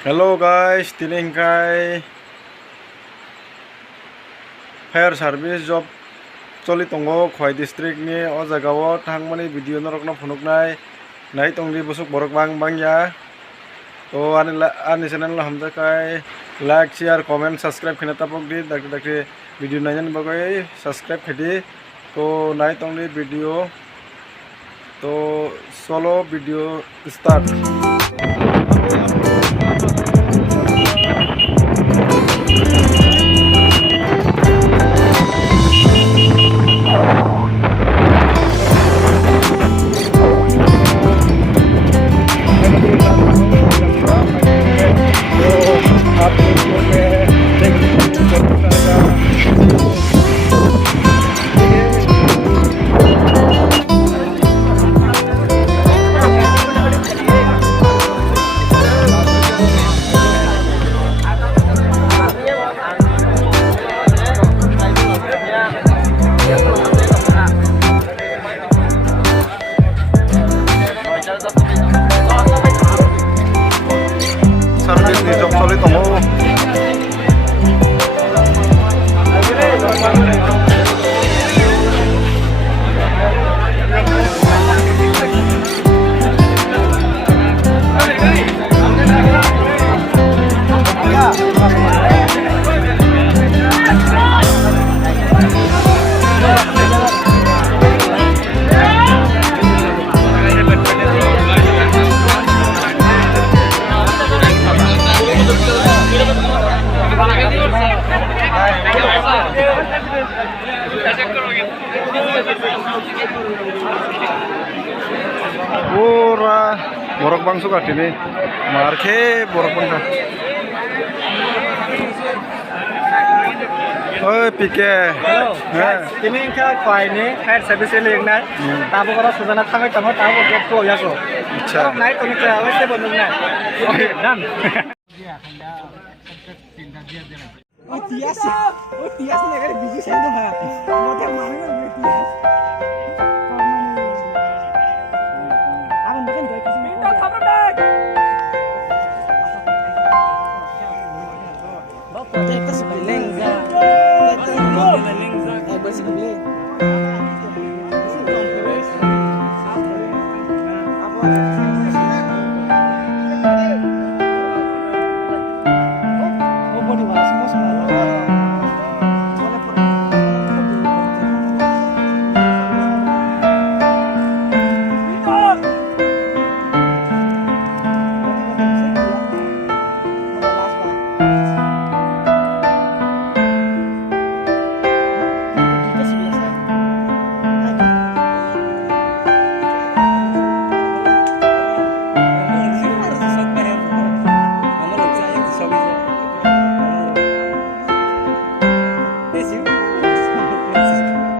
Hello guys, tinengkai fire service job choli tongo khoi district ni o jaga o thangmani video norokno phunuknai nai tongri busuk borok bangya to ani channel hamjakai like share comment subscribe khina tapok di dakri video nainan bagai subscribe khedi to nai tongri video to solo video start. Service ni job choli tongo. Ora borok bang suka dini marke borok bang. Oi pike. Ini kan kau ini fire service link nai. Tahu kalau sudah tangga tamu tahu get ko ya so. Acha. Nai tu ni kau awak tu bandung nai. Okay, done. Oh tias ni kan biji sendu ha. Mau tiap mana ni tias.